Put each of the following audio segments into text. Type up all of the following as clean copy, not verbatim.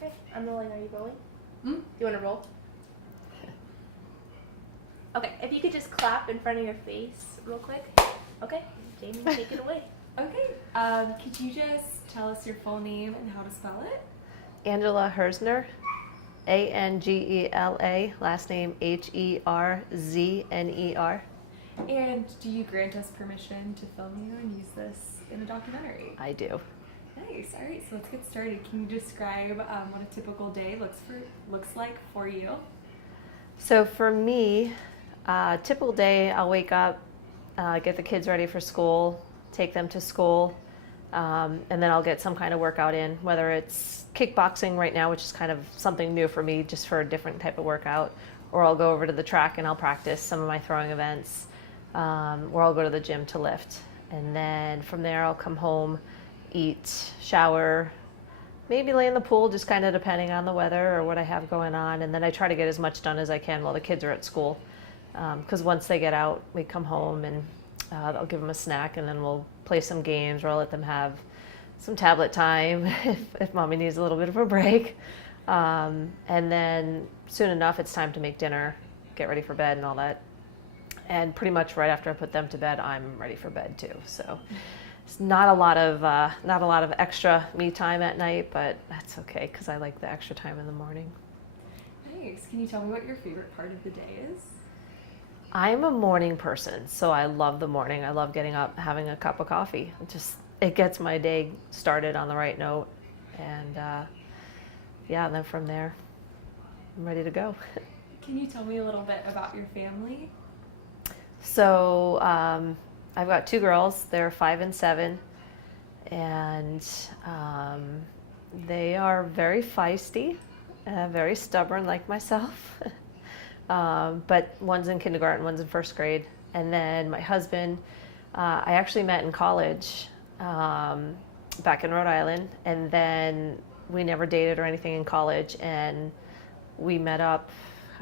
Okay, I'm rolling. Are you rolling? Hmm? Do you want to roll? Okay, if you could just clap in front of your face real quick. Okay, Jamie, take it away. Okay. Could you just tell us your full name and how to spell it? Angela Herzner, Angela, last name Herzner. And do you grant us permission to film you and use this in a documentary? I do. Nice. All right, so let's get started. Can you describe what a typical day looks like for you? So for me, typical day, I'll wake up, get the kids ready for school, take them to school, and then I'll get some kind of workout in, whether it's kickboxing right now, which is kind of something new for me, just for a different type of workout, or I'll go over to the track and I'll practice some of my throwing events, or I'll go to the gym to lift. And then from there, I'll come home, eat, shower, maybe lay in the pool, just kind of depending on the weather or what I have going on. And then I try to get as much done as I can while the kids are at school. Because once they get out, we come home and I'll give them a snack, and then we'll play some games, or I'll let them have some tablet time if mommy needs a little bit of a break. And then soon enough, it's time to make dinner, get ready for bed and all that. And pretty much right after I put them to bed, I'm ready for bed too. So it's not a lot of extra me time at night, but that's okay because I like the extra time in the morning. Nice. Can you tell me what your favorite part of the day is? I'm a morning person, so I love the morning. I love getting up, having a cup of coffee. It gets my day started on the right note, and and then from there, I'm ready to go. Can you tell me a little bit about your family? So I've got two girls. They're 5 and 7, and they are very feisty, very stubborn like myself. But one's in kindergarten, one's in first grade. And then my husband, I actually met in college back in Rhode Island. And then we never dated or anything in college. And we met up,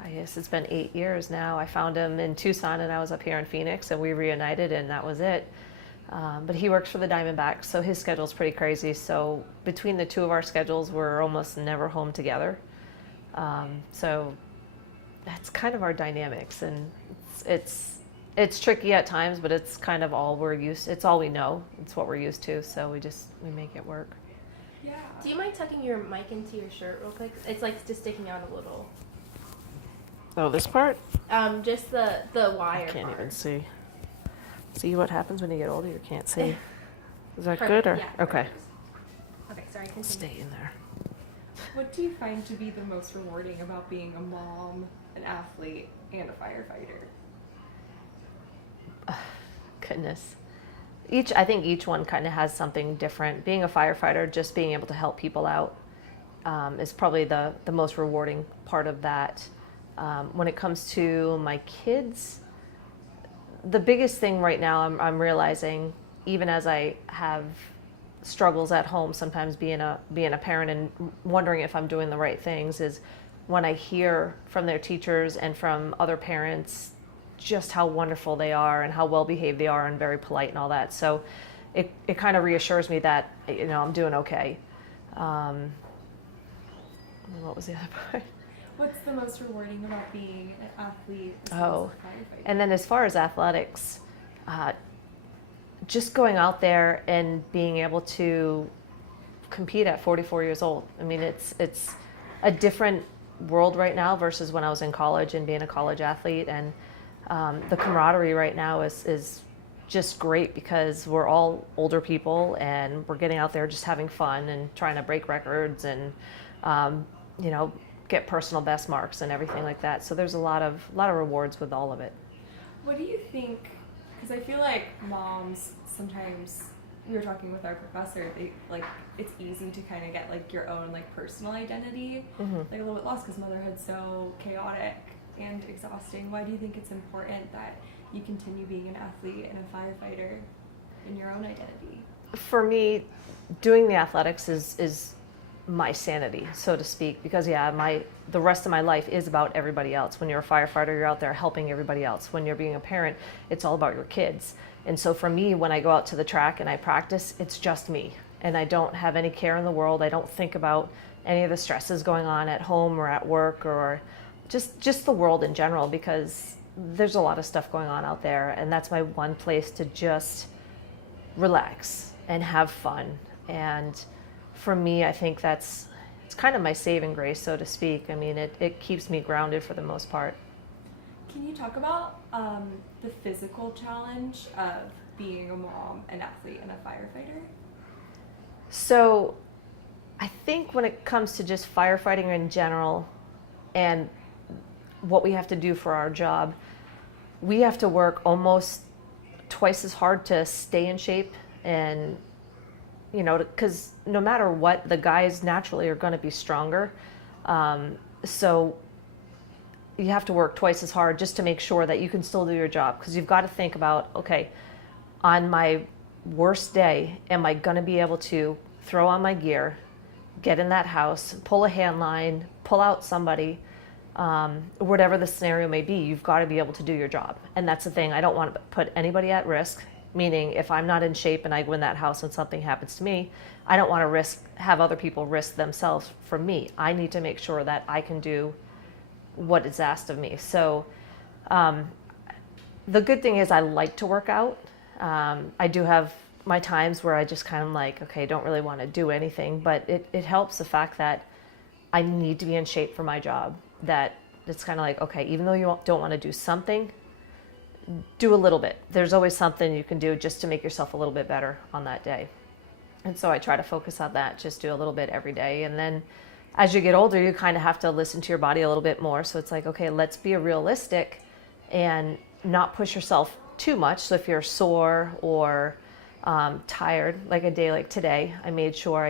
I guess it's been 8 years now. I found him in Tucson and I was up here in Phoenix, and we reunited, and that was it. But he works for the Diamondbacks, so his schedule's pretty crazy. So between the two of our schedules, we're almost never home together. So that's kind of our dynamics, and it's tricky at times, but it's kind of all it's all we know. It's what we're used to, so we make it work. Yeah. Do you mind tucking your mic into your shirt real quick? It's like just sticking out a little. Oh, this part? Just the wire. I can't part. even see. See what happens when you get older? You can't see. Is that Perfect, good or yeah, okay? perfect. Okay, sorry. Continue. Stay in there. What do you find to be the most rewarding about being a mom, an athlete, and a firefighter? Goodness. I think each one kind of has something different. Being a firefighter, just being able to help people out is probably the most rewarding part of that. When it comes to my kids, the biggest thing right now I'm realizing, even as I have struggles at home, sometimes being a parent and wondering if I'm doing the right things, is when I hear from their teachers and from other parents just how wonderful they are and how well behaved they are and very polite and all that. So it kind of reassures me that I'm doing okay. What was the other part? What's the most rewarding about being an athlete as Oh, well as a firefighter? and then as far as athletics, just going out there and being able to compete at 44 years old. I mean, it's a different world right now versus when I was in college and being a college athlete. And the camaraderie right now is just great because we're all older people and we're getting out there just having fun and trying to break records and, get personal best marks and everything like that. So there's a lot of rewards with all of it. What do you think? Because I feel like moms sometimes, we were talking with our professor, it's easy to kind of get like your own like personal identity like a little bit lost because motherhood's so chaotic and exhausting. Why do you think it's important that you continue being an athlete and a firefighter in your own identity? For me, doing the athletics is my sanity, so to speak, because the rest of my life is about everybody else. When you're a firefighter, you're out there helping everybody else. When you're being a parent, it's all about your kids. And so for me, when I go out to the track and I practice, it's just me. and I don't have any care in the world. I don't think about any of the stresses going on at home or at work or just the world in general, because there's a lot of stuff going on out there, and that's my one place to just relax and have fun. And for me, I think it's kind of my saving grace, so to speak. I mean, it keeps me grounded for the most part. Can you talk about the physical challenge of being a mom, an athlete, and a firefighter? So I think when it comes to just firefighting in general and what we have to do for our job, we have to work almost twice as hard to stay in shape. And, you know, because no matter what, the guys naturally are going to be stronger. So you have to work twice as hard just to make sure that you can still do your job. Because you've got to think about, okay, on my worst day, am I going to be able to throw on my gear, get in that house, pull a hand line, pull out somebody, whatever the scenario may be, you've got to be able to do your job. And that's the thing. I don't want to put anybody at risk, meaning if I'm not in shape and I go in that house and something happens to me, I don't want to have other people risk themselves for me. I need to make sure that I can do what is asked of me. So the good thing is I like to work out. I do have my times where I just kind of like, okay, don't really want to do anything, but it helps the fact that I need to be in shape for my job. That it's kind of like, okay, even though you don't want to do something, do a little bit. There's always something you can do just to make yourself a little bit better on that day. And so I try to focus on that, just do a little bit every day. And then as you get older, you kind of have to listen to your body a little bit more. So it's like, okay, let's be realistic and not push yourself too much. So if you're sore or tired, like a day like today, I made sure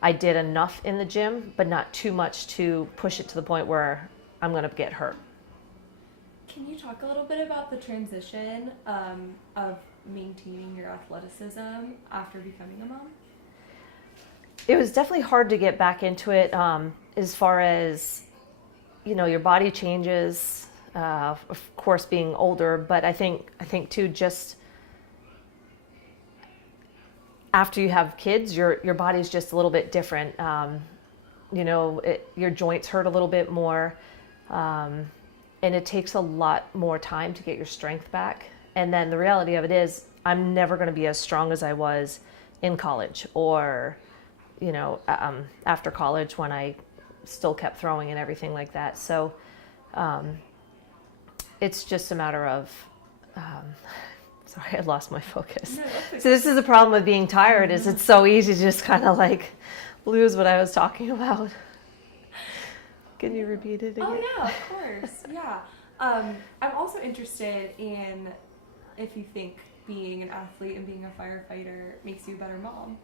I did enough in the gym, but not too much to push it to the point where I'm going to get hurt. Can you talk a little bit about the transition of maintaining your athleticism after becoming a mom? It was definitely hard to get back into it, as far as, you know, your body changes, of course being older, but I think too, just after you have kids, your body's just a little bit different. You know, your joints hurt a little bit more, and it takes a lot more time to get your strength back. And then the reality of it is, I'm never going to be as strong as I was in college or, you know, after college when I still kept throwing and everything like that. So it's just a matter of, sorry, I lost my focus. No, So this is the problem with being tired, is it's so easy to just kind of like lose what I was talking about. Can you repeat it again? Oh yeah, of course. Yeah. I'm also interested in if you think being an athlete and being a firefighter makes you a better mom.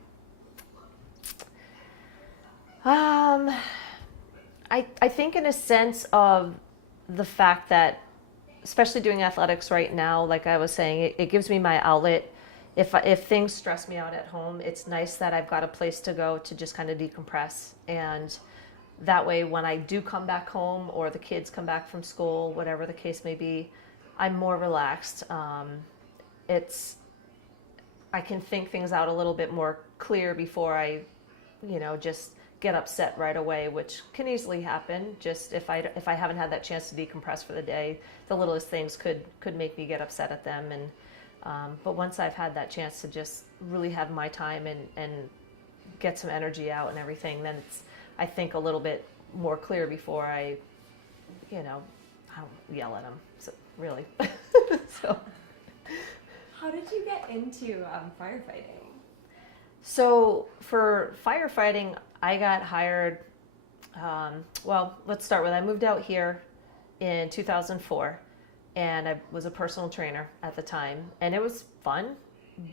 I think in a sense of the fact that, especially doing athletics right now, like I was saying, it gives me my outlet. If things stress me out at home, it's nice that I've got a place to go to just kind of decompress. And that way, when I do come back home or the kids come back from school, whatever the case may be, I'm more relaxed. I can think things out a little bit more clear before I, you know, just get upset right away, which can easily happen. Just if I haven't had that chance to decompress for the day, the littlest things could make me get upset at them. And but once I've had that chance to just really have my time and get some energy out and everything, then it's, I think, a little bit more clear before I, you know, I don't yell at them. So really, so. How did you get into firefighting? So for firefighting, I got hired, well, let's start with, I moved out here in 2004, and I was a personal trainer at the time, and it was fun,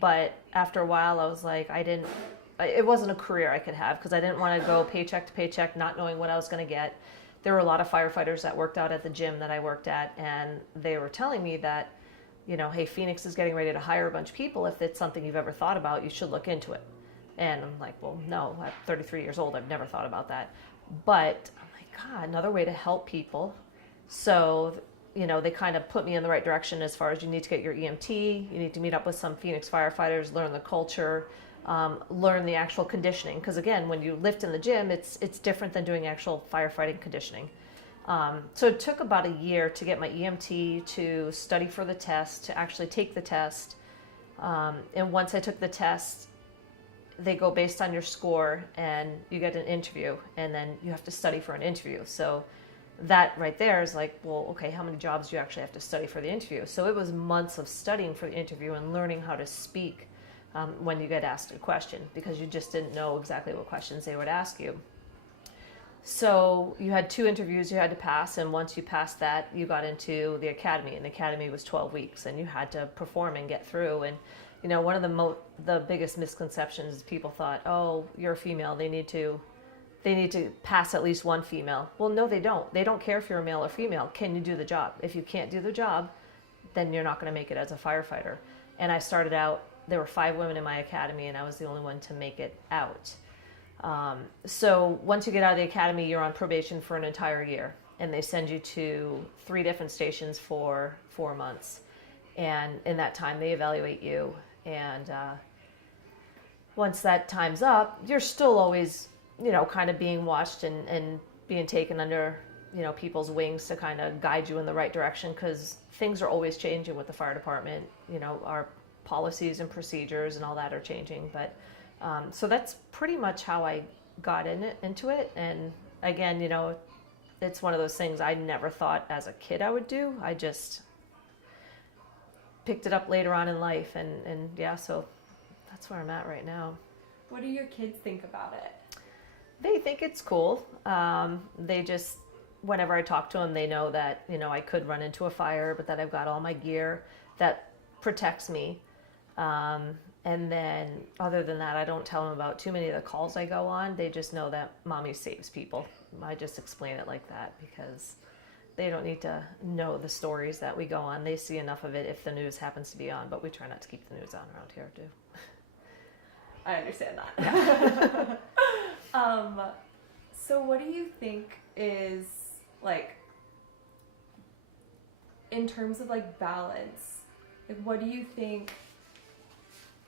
but after a while I was like, it wasn't a career I could have, because I didn't want to go paycheck to paycheck not knowing what I was going to get. There were a lot of firefighters that worked out at the gym that I worked at, and they were telling me that, you know, hey, Phoenix is getting ready to hire a bunch of people. If it's something you've ever thought about, you should look into it. And I'm like, well, no, I'm 33 years old. I've never thought about that. But I'm like, God, another way to help people. So, you know, they kind of put me in the right direction as far as you need to get your EMT. You need to meet up with some Phoenix firefighters, learn the culture, learn the actual conditioning. Because again, when you lift in the gym, it's different than doing actual firefighting conditioning. So it took about a year to get my EMT, to study for the test, to actually take the test. And once I took the test, they go based on your score and you get an interview, and then you have to study for an interview. So that right there is like, well, okay, how many jobs do you actually have to study for the interview? So it was months of studying for the interview and learning how to speak when you get asked a question, because you just didn't know exactly what questions they would ask you. So you had 2 interviews you had to pass, and once you passed that, you got into the academy, and the academy was 12 weeks, and you had to perform and get through. And you know, one of the biggest misconceptions is people thought, oh, you're a female, they need to pass at least one female. Well, no, they don't. They don't care if you're a male or female. Can you do the job? If you can't do the job, then you're not going to make it as a firefighter. And I started out, there were 5 women in my academy, and I was the only one to make it out. So once you get out of the academy, you're on probation for an entire year, and they send you to 3 different stations for 4 months. And in that time, they evaluate you. And once that time's up, you're still always, you know, kind of being watched and being taken under, you know, people's wings to kind of guide you in the right direction, because things are always changing with the fire department. You know, our policies and procedures and all that are changing. But so that's pretty much how I got into it. And again, you know, it's one of those things I never thought as a kid I would do. I just picked it up later on in life, and yeah, so that's where I'm at right now. What do your kids think about it? They think it's cool. They just, whenever I talk to them, they know that, you know, I could run into a fire, but that I've got all my gear that protects me. And then other than that, I don't tell them about too many of the calls I go on. They just know that mommy saves people. I just explain it like that, because they don't need to know the stories that we go on. They see enough of it if the news happens to be on, but we try not to keep the news on around here too. I understand that. So what do you think is, like, in terms of like balance, like what do you think,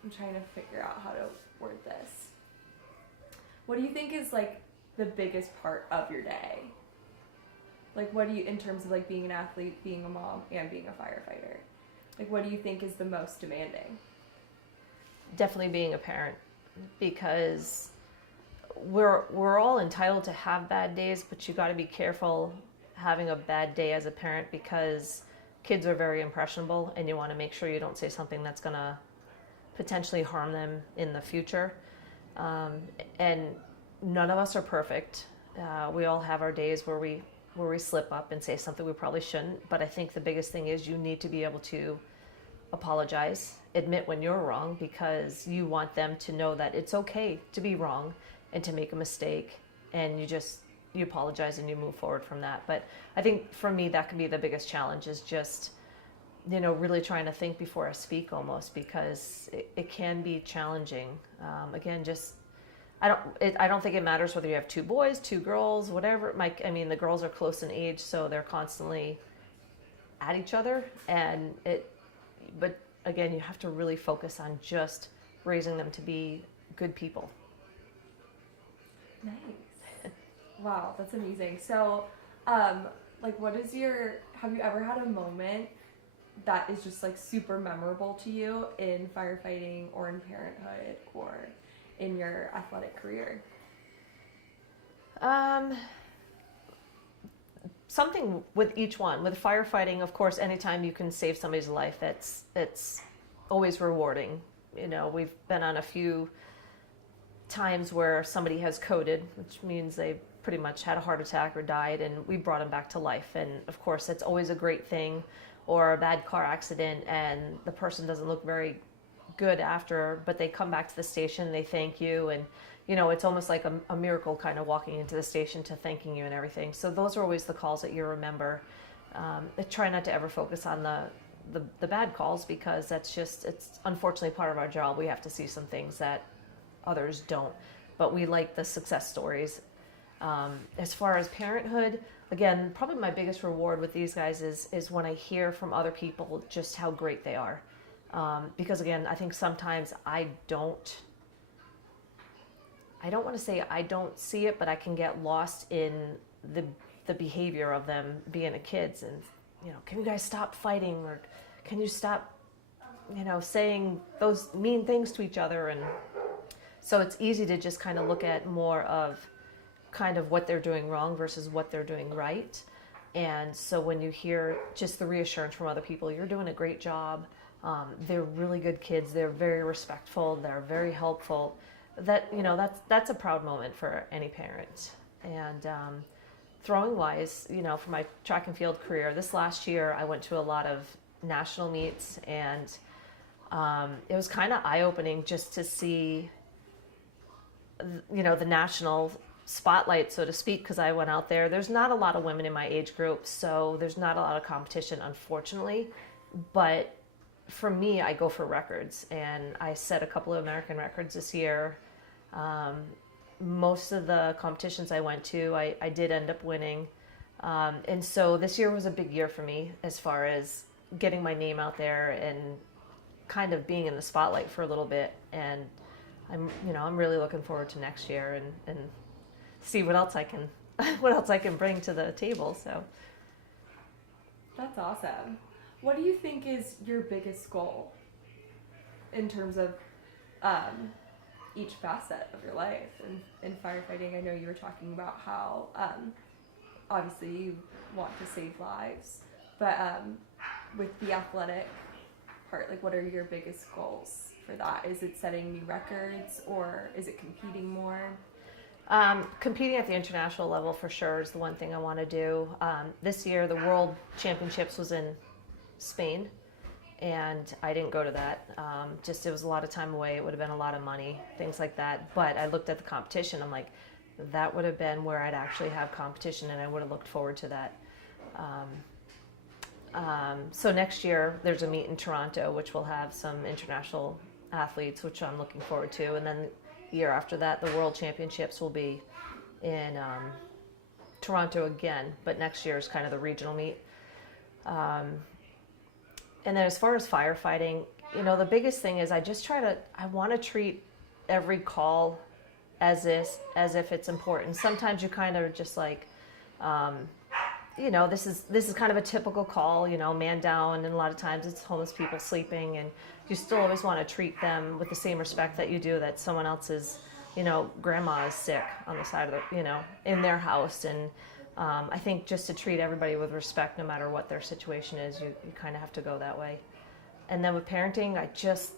I'm trying to figure out how to word this. What do you think is like the biggest part of your day? Like what do you, in terms of like being an athlete, being a mom, and being a firefighter, like what do you think is the most demanding? Definitely being a parent, because we're all entitled to have bad days, but you got to be careful having a bad day as a parent, because kids are very impressionable, and you want to make sure you don't say something that's going to potentially harm them in the future. And none of us are perfect. We all have our days where we slip up and say something we probably shouldn't. But I think the biggest thing is you need to be able to apologize, admit when you're wrong, because you want them to know that it's okay to be wrong and to make a mistake, and you apologize and you move forward from that. But I think for me, that can be the biggest challenge, is just, you know, really trying to think before I speak, almost, because it can be challenging. Again, just, I don't think it matters whether you have 2 boys, 2 girls, whatever. I mean, the girls are close in age, so they're constantly at each other, but again, you have to really focus on just raising them to be good people. Nice. Wow, that's amazing. So, like, have you ever had a moment that is just like super memorable to you in firefighting or in parenthood or in your athletic career? Something with each one. With firefighting, of course, anytime you can save somebody's life, it's always rewarding. You know, we've been on a few times where somebody has coded, which means they pretty much had a heart attack or died, and we brought them back to life. And of course, it's always a great thing. Or a bad car accident and the person doesn't look very good after, but they come back to the station, they thank you, and you know, it's almost like a miracle kind of walking into the station to thanking you and everything. So those are always the calls that you remember. I try not to ever focus on the bad calls, because it's unfortunately part of our job. We have to see some things that others don't, but we like the success stories. As far as parenthood, again, probably my biggest reward with these guys is when I hear from other people just how great they are. Because again, I think sometimes I don't I don't want to say I don't see it, but I can get lost in the behavior of them being a kids, and can you guys stop fighting, or can you stop saying those mean things to each other? And so it's easy to just kind of look at more of kind of what they're doing wrong versus what they're doing right. And so when you hear just the reassurance from other people, you're doing a great job, they're really good kids, they're very respectful, they're very helpful, that's a proud moment for any parent. And throwing wise, for my track and field career, this last year I went to a lot of national meets, and it was kind of eye-opening just to see the national spotlight, so to speak, because I went out there. There's not a lot of women in my age group, so there's not a lot of competition, unfortunately. But for me, I go for records, and I set a couple of American records this year. Most of the competitions I went to, I did end up winning. And so this year was a big year for me as far as getting my name out there and kind of being in the spotlight for a little bit. And I'm really looking forward to next year and see what else I can bring to the table. So That's awesome. What do you think is your biggest goal in terms of each facet of your life? And in firefighting, I know you were talking about how obviously you want to save lives, but with the athletic part, like, what are your biggest goals for that? Is it setting new records, or is it competing more? Competing at the international level for sure is the one thing I want to do. This year, the World Championships was in Spain, and I didn't go to that. It was a lot of time away. It would have been a lot of money, things like that. But I looked at the competition. I'm like, that would have been where I'd actually have competition, and I would have looked forward to that. So next year, there's a meet in Toronto, which will have some international athletes, which I'm looking forward to. And then the year after that, the World Championships will be in Toronto again, but next year is kind of the regional meet. And then as far as firefighting, the biggest thing is I want to treat every call as if it's important. Sometimes you kind of just like, this is kind of a typical call, man down, and a lot of times it's homeless people sleeping, and you still always want to treat them with the same respect that you do that someone else's, grandma is sick on the side of the, in their house. And I think just to treat everybody with respect, no matter what their situation is, you kind of have to go that way. And then with parenting, I just,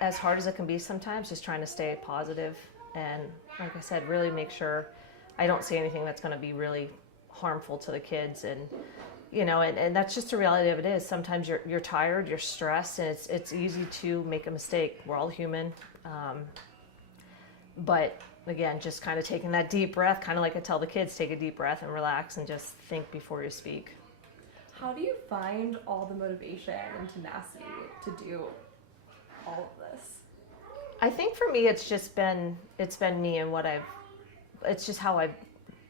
as hard as it can be sometimes, just trying to stay positive and, like I said, really make sure I don't say anything that's going to be really harmful to the kids. And and that's just the reality of it is sometimes you're tired, you're stressed, and it's easy to make a mistake. We're all human. But again, just kind of taking that deep breath, kind of like I tell the kids, take a deep breath and relax and just think before you speak. How do you find all the motivation and tenacity to do all of this? I think for me, it's been me and it's just how I've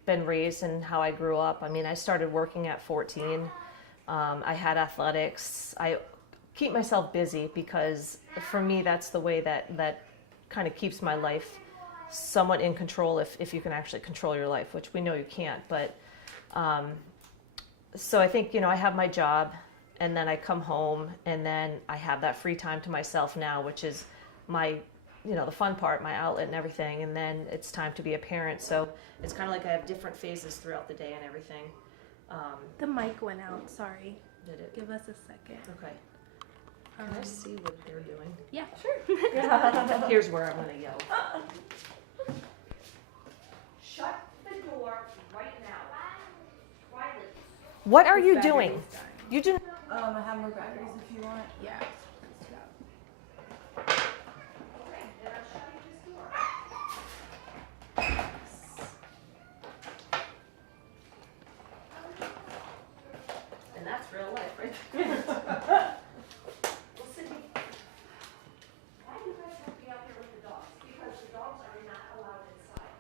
been raised and how I grew up. I mean, I started working at 14. I had athletics. I keep myself busy because for me, that's the way that kind of keeps my life somewhat in control if you can actually control your life, which we know you can't. But so I think, I have my job, and then I come home, and then I have that free time to myself now, which is my, the fun part, my outlet and everything. And then it's time to be a parent. So it's kind of like I have different phases throughout the day and everything. The mic went out. Sorry. Did it? Give us a second. Okay. Can I see what they're doing? Yeah, sure. Here's where I'm going to yell. Shut the door right now. Riley. What are you doing? You do. I have more batteries if you want. Yeah. And that's real life, right there. Well, Sydney, why do you guys have to be out here with the dogs? Because the dogs are not allowed inside,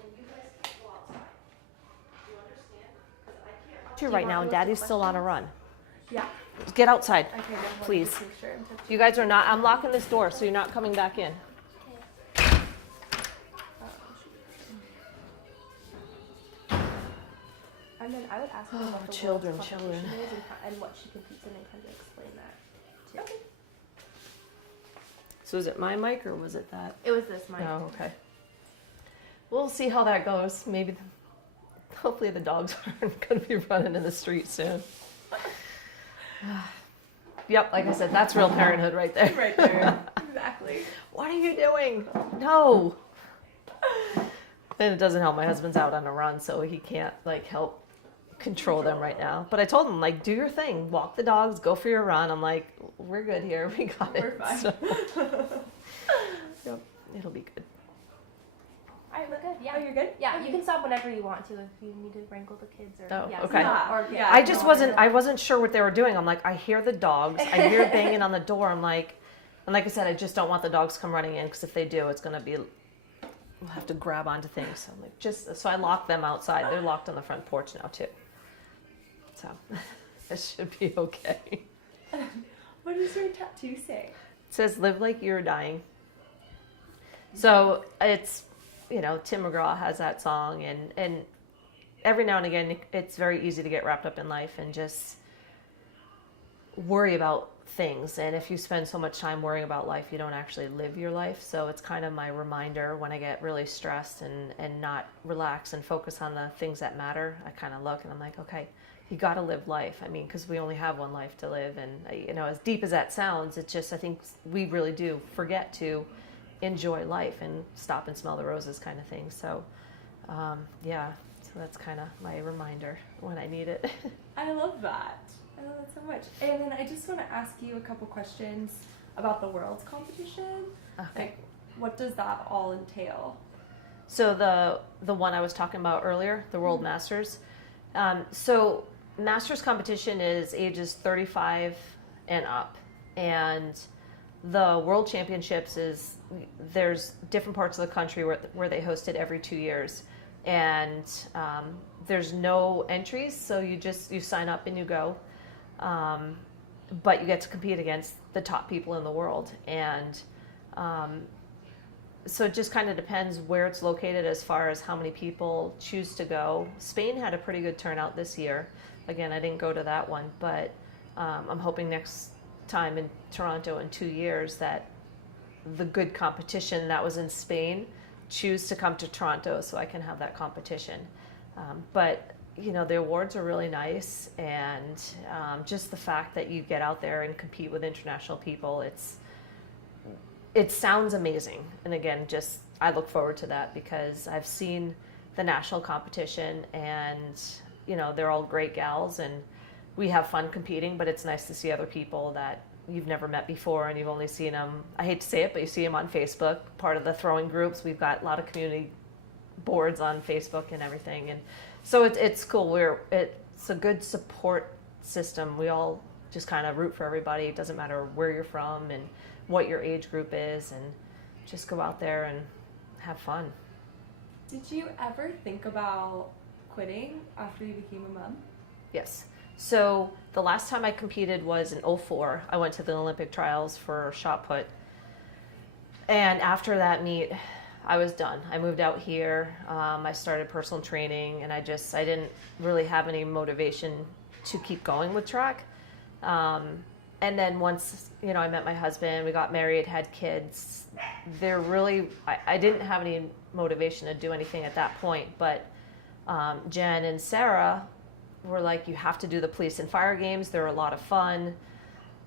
and you guys can't go outside. Do you understand? Because I can't. You're right now, and Daddy's still on a run. Yeah. Get outside, Okay, please. Just make sure I'm touching. You guys are not. I'm locking this door, so you're not coming back in. And then I would ask her Oh, what the children, world's children. competition is and what she competes in and kind of explain that too. Okay. So is it my mic or was it that? It was this mic. Oh, okay. We'll see how that goes. Maybe, hopefully the dogs aren't going to be running in the street soon. Yep, like I said, that's real parenthood right there. Right there. Exactly. What are you doing? No. And it doesn't help. My husband's out on a run, so he can't like help control them right now. But I told him, like, do your thing. Walk the dogs, go for your run. I'm like, we're good here. We got it. We're fine. So, yep, it'll be good. All right, we're good. Oh, Yeah. you're good? Yeah, Okay. you can stop whenever you want to if you need to wrangle the kids or Oh, yeah, okay. Yeah, or yeah. I just wasn't. I wasn't sure what they were doing. I'm like, I hear the dogs. I hear banging on the door. I'm like, and like I said, I just don't want the dogs come running in because if they do, it's gonna be. We'll have to grab onto things. So I'm like, just so I locked them outside. They're locked on the front porch now too. So it should be okay. It What does your tattoo say? says, "Live like you're dying." So it's, Tim McGraw has that song, and every now and again, it's very easy to get wrapped up in life and just worry about things. And if you spend so much time worrying about life, you don't actually live your life. So it's kind of my reminder when I get really stressed and not relax and focus on the things that matter. I kind of look and I'm like, okay, you got to live life. I mean, because we only have one life to live. And, as deep as that sounds, it's just, I think we really do forget to enjoy life and stop and smell the roses kind of thing. So, yeah, so that's kind of my reminder when I need it. I love that. I love that so much. And then I just want to ask you a couple questions about the Worlds competition. Okay. Like, what does that all entail? So the one I was talking about earlier, the World Masters. So Masters competition is ages 35 and up, and the World Championships there's different parts of the country where they host it every 2 years, and there's no entries, so you sign up and you go, but you get to compete against the top people in the world, and so it just kind of depends where it's located as far as how many people choose to go. Spain had a pretty good turnout this year. Again, I didn't go to that one, but I'm hoping next time in Toronto in 2 years that the good competition that was in Spain choose to come to Toronto so I can have that competition. But the awards are really nice, and just the fact that you get out there and compete with international people, it sounds amazing. And again, just I look forward to that because I've seen the national competition, and they're all great gals and we have fun competing, but it's nice to see other people that you've never met before and you've only seen them, I hate to say it, but you see them on Facebook, part of the throwing groups. We've got a lot of community boards on Facebook and everything, and so it's cool. It's a good support system. We all just kind of root for everybody. It doesn't matter where you're from and what your age group is, and just go out there and have fun. Did you ever think about quitting after you became a mom? Yes. So the last time I competed was in 2004. I went to the Olympic trials for shot put. And after that meet, I was done. I moved out here. I started personal training, and I didn't really have any motivation to keep going with track. And then once, I met my husband, we got married, had kids, I didn't have any motivation to do anything at that point. But Jen and Sarah were like, you have to do the police and fire games. They're a lot of fun.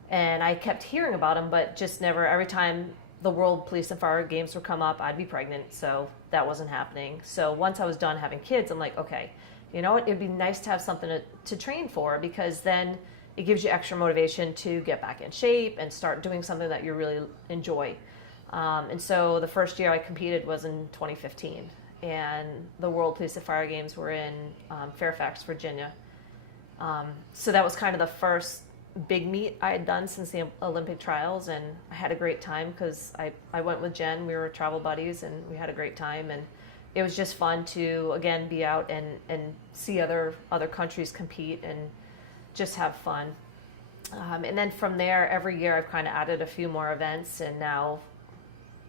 And I kept hearing about them, but just never, every time the World Police and Fire Games would come up, I'd be pregnant. So that wasn't happening. So once I was done having kids, I'm like, okay, you know what? It'd be nice to have something to train for, because then it gives you extra motivation to get back in shape and start doing something that you really enjoy. And so the first year I competed was in 2015. And the World Police and Fire Games were in Fairfax, Virginia. So that was kind of the first big meet I had done since the Olympic trials, and I had a great time because I went with Jen. We were travel buddies, and we had a great time, and it was just fun to again be out and see other countries compete and just have fun. And then from there, every year I've kind of added a few more events, and now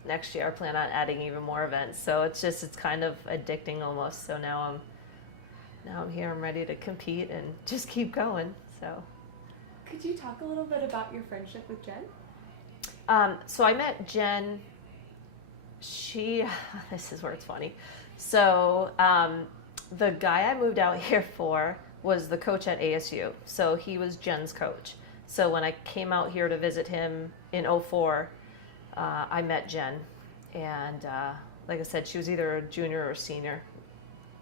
next year I plan on adding even more events. So it's kind of addicting almost. So now now I'm here. I'm ready to compete and just keep going. So. Could you talk a little bit about your friendship with Jen? So I met Jen. This is where it's funny. So the guy I moved out here for was the coach at ASU. So he was Jen's coach. So when I came out here to visit him in 2004, I met Jen. And like I said, she was either a junior or a senior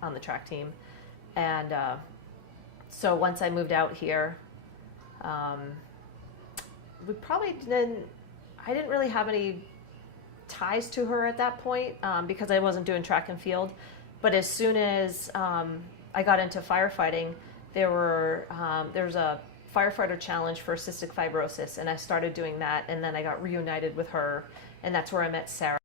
on the track team. And so once I moved out here, I didn't really have any ties to her at that point because I wasn't doing track and field. But as soon as I got into firefighting, there was a firefighter challenge for cystic fibrosis, and I started doing that, and then I got reunited with her, and that's where I met Sarah.